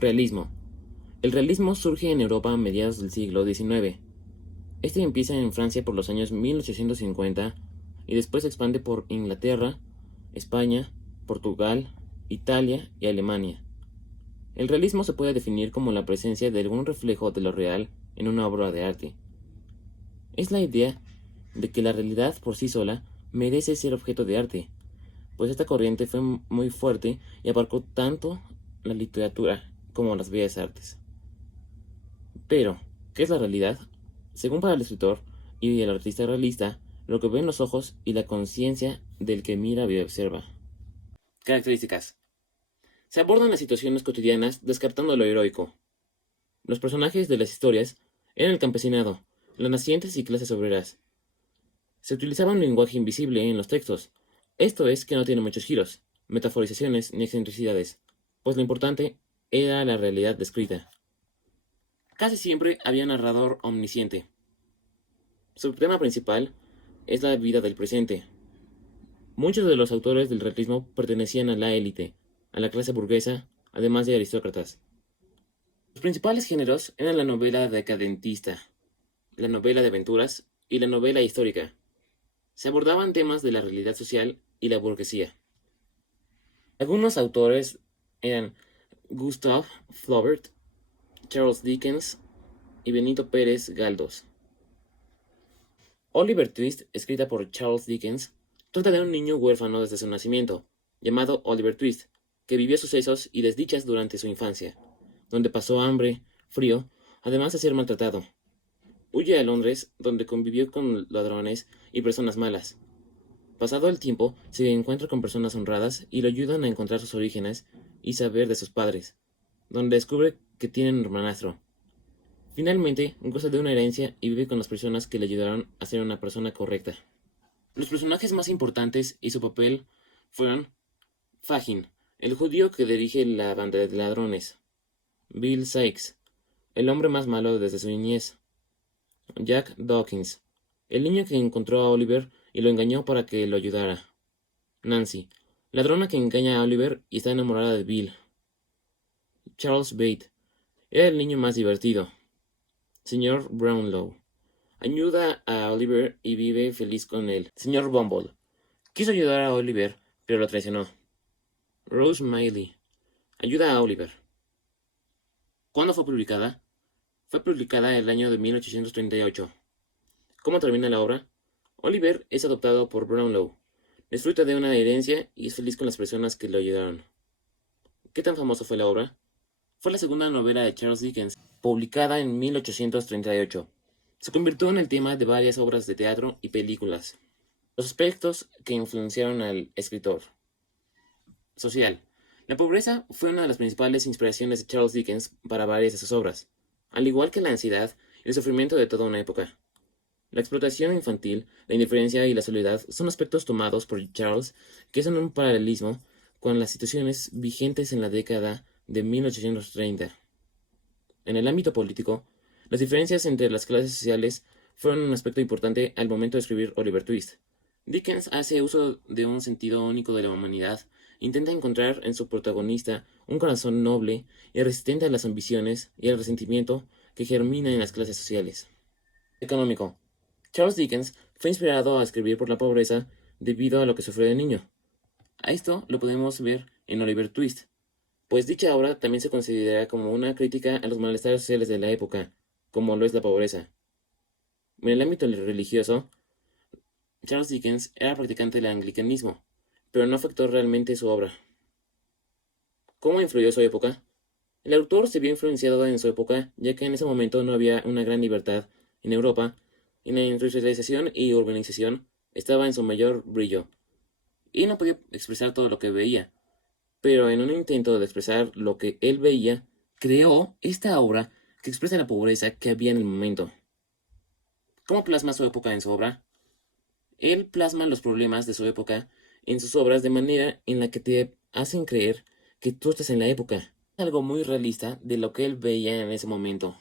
Realismo. El realismo surge en Europa a mediados del siglo XIX. Este empieza en Francia por los años 1850 y después se expande por Inglaterra, España, Portugal, Italia y Alemania. El realismo se puede definir como la presencia de algún reflejo de lo real en una obra de arte. Es la idea de que la realidad por sí sola merece ser objeto de arte, pues esta corriente fue muy fuerte y abarcó tanto la literatura como las bellas artes. Pero, ¿qué es la realidad? Según para el escritor y el artista realista, lo que ven los ojos y la conciencia del que mira y observa. Características. Se abordan las situaciones cotidianas descartando lo heroico. Los personajes de las historias eran el campesinado, las nacientes y clases obreras. Se utilizaba un lenguaje invisible en los textos, esto es que no tiene muchos giros, metaforizaciones ni excentricidades, pues lo importante era la realidad descrita. Casi siempre había un narrador omnisciente. Su tema principal es la vida del presente. Muchos de los autores del realismo pertenecían a la élite, a la clase burguesa, además de aristócratas. Los principales géneros eran la novela decadentista, la novela de aventuras y la novela histórica. Se abordaban temas de la realidad social y la burguesía. Algunos autores eran Gustave Flaubert, Charles Dickens y Benito Pérez Galdós. Oliver Twist, escrita por Charles Dickens, trata de un niño huérfano desde su nacimiento, llamado Oliver Twist, que vivió sucesos y desdichas durante su infancia, donde pasó hambre, frío, además de ser maltratado. Huye a Londres, donde convivió con ladrones y personas malas. Pasado el tiempo, se encuentra con personas honradas y lo ayudan a encontrar sus orígenes y saber de sus padres, donde descubre que tienen un hermanastro. Finalmente, goza de una herencia y vive con las personas que le ayudaron a ser una persona correcta. Los personajes más importantes y su papel fueron Fagin, el judío que dirige la banda de ladrones; Bill Sikes, el hombre más malo desde su niñez; Jack Dawkins, el niño que encontró a Oliver y lo engañó para que lo ayudara; Nancy, ladrona que engaña a Oliver y está enamorada de Bill; Charles Bate, era el niño más divertido; Señor Brownlow, ayuda a Oliver y vive feliz con él; Señor Bumble, quiso ayudar a Oliver, pero lo traicionó; Rose Miley, ayuda a Oliver. ¿Cuándo fue publicada? Fue publicada en el año de 1838. ¿Cómo termina la obra? Oliver es adoptado por Brownlow, disfruta de una herencia y es feliz con las personas que lo ayudaron. ¿Qué tan famosa fue la obra? Fue la segunda novela de Charles Dickens, publicada en 1838. Se convirtió en el tema de varias obras de teatro y películas. Los aspectos que influenciaron al escritor. Social. La pobreza fue una de las principales inspiraciones de Charles Dickens para varias de sus obras, al igual que la ansiedad y el sufrimiento de toda una época. La explotación infantil, la indiferencia y la soledad son aspectos tomados por Charles que son un paralelismo con las situaciones vigentes en la década de 1830. En el ámbito político, las diferencias entre las clases sociales fueron un aspecto importante al momento de escribir Oliver Twist. Dickens hace uso de un sentido único de la humanidad, intenta encontrar en su protagonista un corazón noble y resistente a las ambiciones y al resentimiento que germina en las clases sociales. Económico. Charles Dickens fue inspirado a escribir por la pobreza debido a lo que sufrió de niño. A esto lo podemos ver en Oliver Twist, pues dicha obra también se considera como una crítica a los malestares sociales de la época, como lo es la pobreza. En el ámbito religioso, Charles Dickens era practicante del anglicanismo, pero no afectó realmente su obra. ¿Cómo influyó su época? El autor se vio influenciado en su época, ya que en ese momento no había una gran libertad en Europa, y la industrialización y urbanización estaba en su mayor brillo, y no podía expresar todo lo que veía, pero en un intento de expresar lo que él veía, creó esta obra que expresa la pobreza que había en el momento. ¿Cómo plasma su época en su obra? Él plasma los problemas de su época en sus obras de manera en la que te hacen creer que tú estás en la época, algo muy realista de lo que él veía en ese momento.